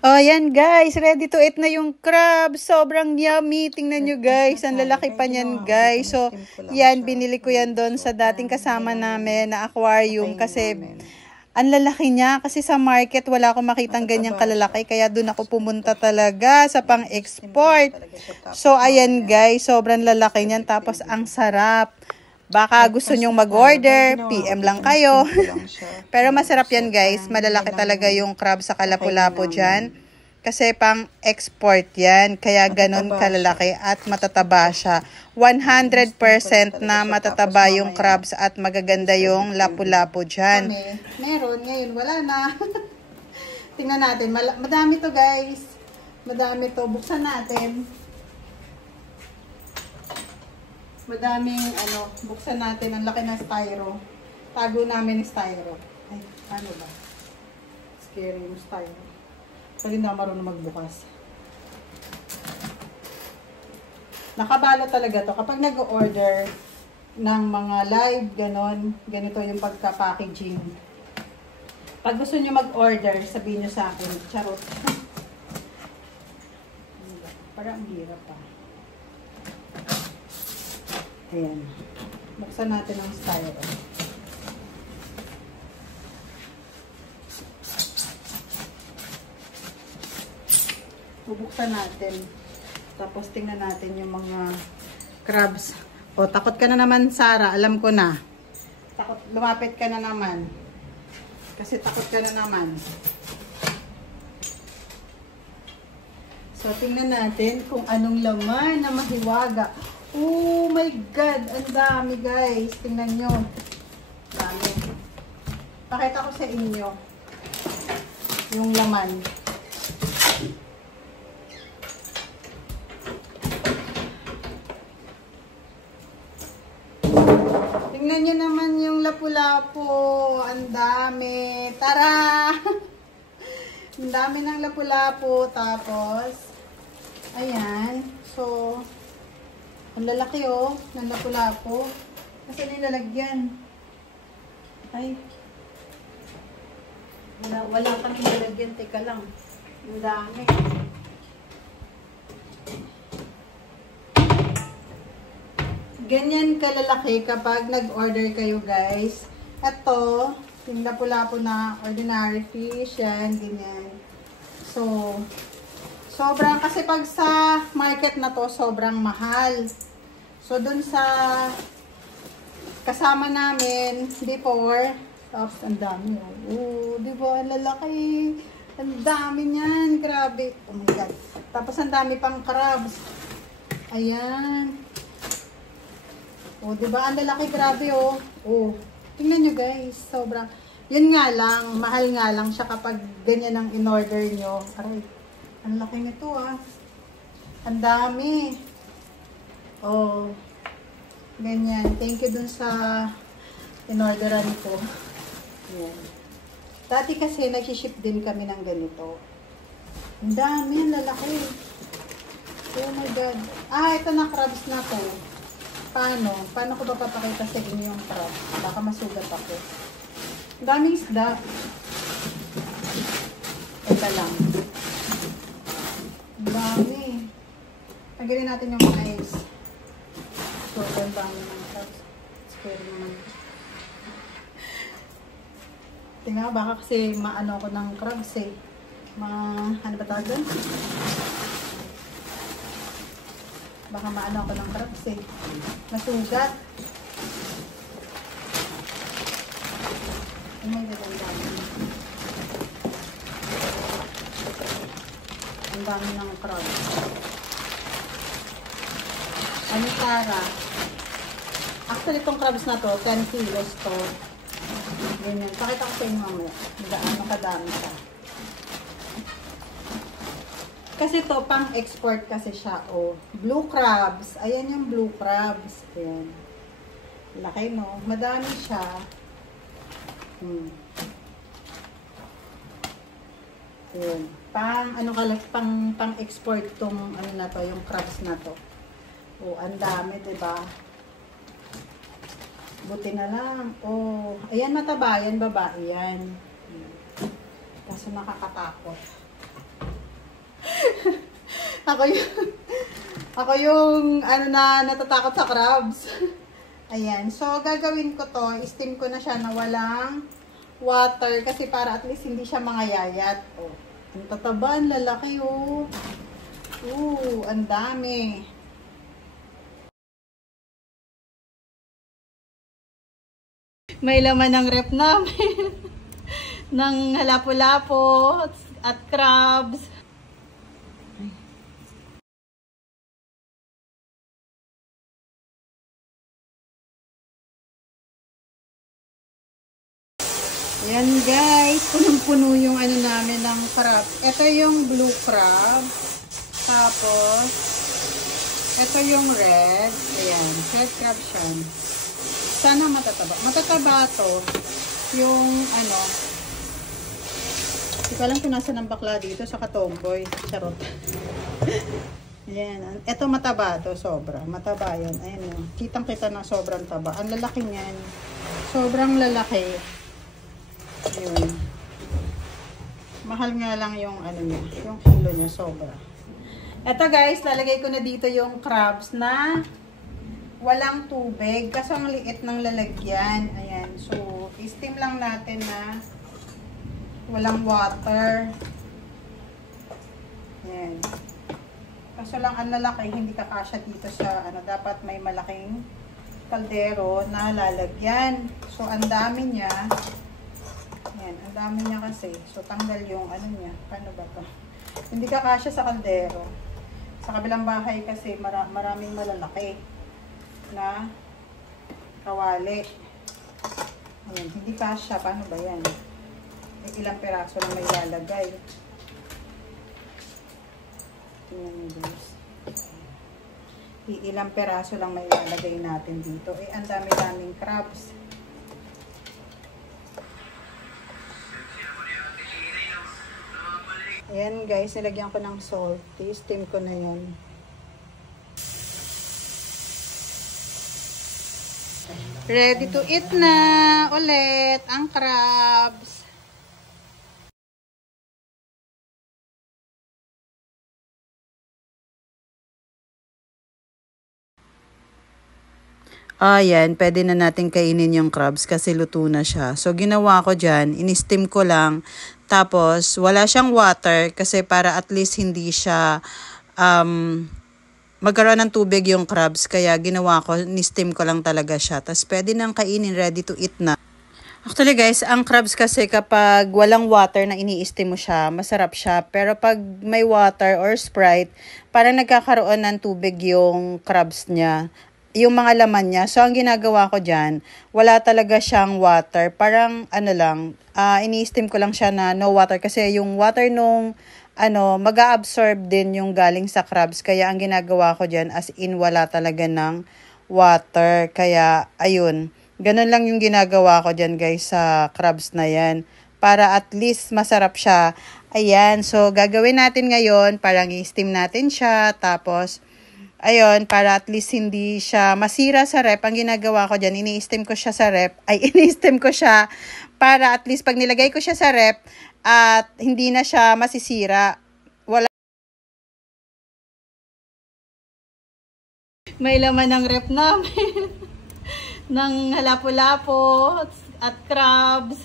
Oh, yan guys. Ready to eat na yung crab. Sobrang yummy. Tingnan nyo guys. Ang lalaki pa niyan guys. So, yan. Binili ko yan doon sa dating kasama namin na aquarium. Kasi, ang lalaki niya. Kasi sa market, wala akong makitang ganyang kalalaki. Kaya doon ako pumunta talaga sa pang-export. So, ayan guys. Sobrang lalaki niyan. Tapos, ang sarap. Baka gusto nyong mag-order, PM lang kayo. Pero masarap yan guys. Malalaki talaga yung crab sa Lapu-Lapu dyan. Kasi pang export yan. Kaya ganun kalalaki at matataba siya. 100% na matataba yung crabs at magaganda yung Lapu-Lapu dyan. Meron. Ngayon wala na. Tingnan natin. Madami to guys. Madami to. Buksan natin. Madaming buksan natin. Ang laki ng styro. Tago namin yung styro. Ay, ano ba? Scary yung styro. Pag hindi ako marunong magbukas. Nakabalo talaga to. Kapag nag-order ng mga live, ganon, ganito yung pagka-packaging. Pag gusto nyo mag-order, sabihin nyo sa akin. Charot. Parang hirap pa. Ayan. Buksan natin ang styro. Bubuksan natin. Tapos tingnan natin yung mga crabs. O, takot ka na naman, Sarah. Alam ko na. Takot, lumapit ka na naman. Kasi takot ka na naman. So, tingnan natin kung anong laman na mahiwaga. Oh my God! Ang dami guys. Tingnan nyo. Dami. Pakita ko sa inyo yung laman. Tingnan nyo naman yung Lapu-Lapu. Ang dami. Tara! Ang dami ng Lapu-Lapu. Tapos, ayan. So, ang lalaki ng Lapu-Lapu. Kasi nilalagyan. Ay. Wala kang nilalagyan. Teka lang. Ang dami. Ganyan kalalaki kapag nag-order kayo guys. Ito, yung Lapu-Lapu na ordinary fish. Yan, ganyan. So, sobrang, kasi pag sa market na to, sobrang mahal. So, dun sa kasama namin before, tapos ang dami. Oh, di ba? Ang lalaki. Ang dami niyan. Grabe. Oh my God. Tapos ang dami pang crabs. Ayan. Oh, di ba? Ang lalaki. Grabe, oh. Oh. Tingnan nyo, guys. Sobrang. Yun nga lang. Mahal nga lang siya kapag ganyan ang in-order nyo. Aray. Ang laki nito, ah. Ang dami. Oh. Ganyan. Thank you dun sa in-orderan ko. Ayan. Dati kasi nag-ship din kami ng ganito. Ang dami. Ang lalaki. Oh my God. Ah, ito na crabs na to. Paano? Paano ko ba papakita sa inyo yung crab? Baka masugat ako. Ang daming isda. Ito lang. Ang dami. Tanggalin natin yung mga eggs. So, ang dami ng crabs. Scary naman. Tingnan, baka kasi maano ko ng crabs eh. Ano ba tawag doon? Baka maano ako ng crabs eh. Masugat. Oh my God, ang dami. Ang dami ng crabs. Ano, Tara? Actually, itong crabs na to, 10 kilos to. Ganyan. Pakita ko sa inyo mamaya. Gaano kadami siya. Kasi to pang export kasi siya. Oh, blue crabs. Ayan yung blue crabs. Ayan. Laki, no? Madami siya. Ayan. Pang export tong ano na to, yung crabs na to. Oh, ang dami, 'di ba? Buti na lang. Oh, ayan, mataba yan, babae yan. Kaso nakakatakot. Ako yung, ako yung ano na natatakot sa crabs. Ayan. So, gagawin ko to. Steam ko na siya na walang water. Kasi para at least hindi siya mangayayat. Oh, ang tataba, ang lalaki oh. Ang dami. May laman ng rep namin. Ng halapo-lapo at crabs. Ayan guys, punong-puno yung ano namin ng crab. Ito yung blue crab. Tapos, ito yung red. Ayan, red crab siya. Sana matataba. Matataba to. Yung ano, hindi ko alam kung nasa ng bakla dito sa katomboy. Charot. Ayan. Ito mataba to, sobra. Mataba yan. Ayan o. Kitang-kita na sobrang taba. Ang lalaki niyan. Sobrang lalaki. Ayun. Mahal nga lang yung ano niya. Yung kilo niya, sobra. Ito guys, lalagay ko na dito yung crabs na walang tubig. Kasi ang liit ng lalagyan. Ayan. So, steam lang natin na walang water. Ayan. Kaso lang ang lalaki, hindi kakasya dito sa ano, dapat may malaking kaldero na lalagyan. So, ang dami niya. Ayan, ang dami niya kasi. So, tanggal yung ano niya. Paano ba to? Hindi kakasya sa kaldero. Sa kabilang bahay kasi maraming malalaki na kawali. Ayan, hindi kasya. Paano ba yan? Ilang peraso lang may lalagay. Tingnan nyo guys. Ilang peraso lang may lalagay natin dito. Eh, ang dami-daming crabs. Ayan guys, nilagyan ko ng salt. Steam ko na yan. Ready to eat na ulit ang crabs. Ayan, pwede na natin kainin yung crabs kasi luto na siya. So, ginawa ko dyan, in-steam ko lang. Tapos, wala siyang water kasi para at least hindi siya magkaroon ng tubig yung crabs. Kaya ginawa ko, ni-steam ko lang talaga siya. Tapos, pwede nang kainin, ready to eat na. Actually guys, ang crabs kasi kapag walang water na ini-steam mo siya, masarap siya. Pero pag may water or Sprite, parang nagkakaroon ng tubig yung crabs niya. Yung mga laman niya. So, ang ginagawa ko dyan, wala talaga siyang water. Parang, ano lang, ini-steam ko lang siya na no water. Kasi yung water nung, mag-a-absorb din yung galing sa crabs. Kaya, ang ginagawa ko dyan, as in, wala talaga ng water. Kaya, ayun. Ganun lang yung ginagawa ko dyan, guys, sa crabs na yan. Para at least masarap siya. Ayan. So, gagawin natin ngayon, parang i-steam natin siya. Tapos, ayun, para at least hindi siya masira sa rep. Ang ginagawa ko dyan, ini-steam ko siya sa rep. Ini-steam ko siya para at least pag nilagay ko siya sa rep at hindi na siya masisira. Wala. May laman ng rep namin. Ng halapo-lapo at crabs.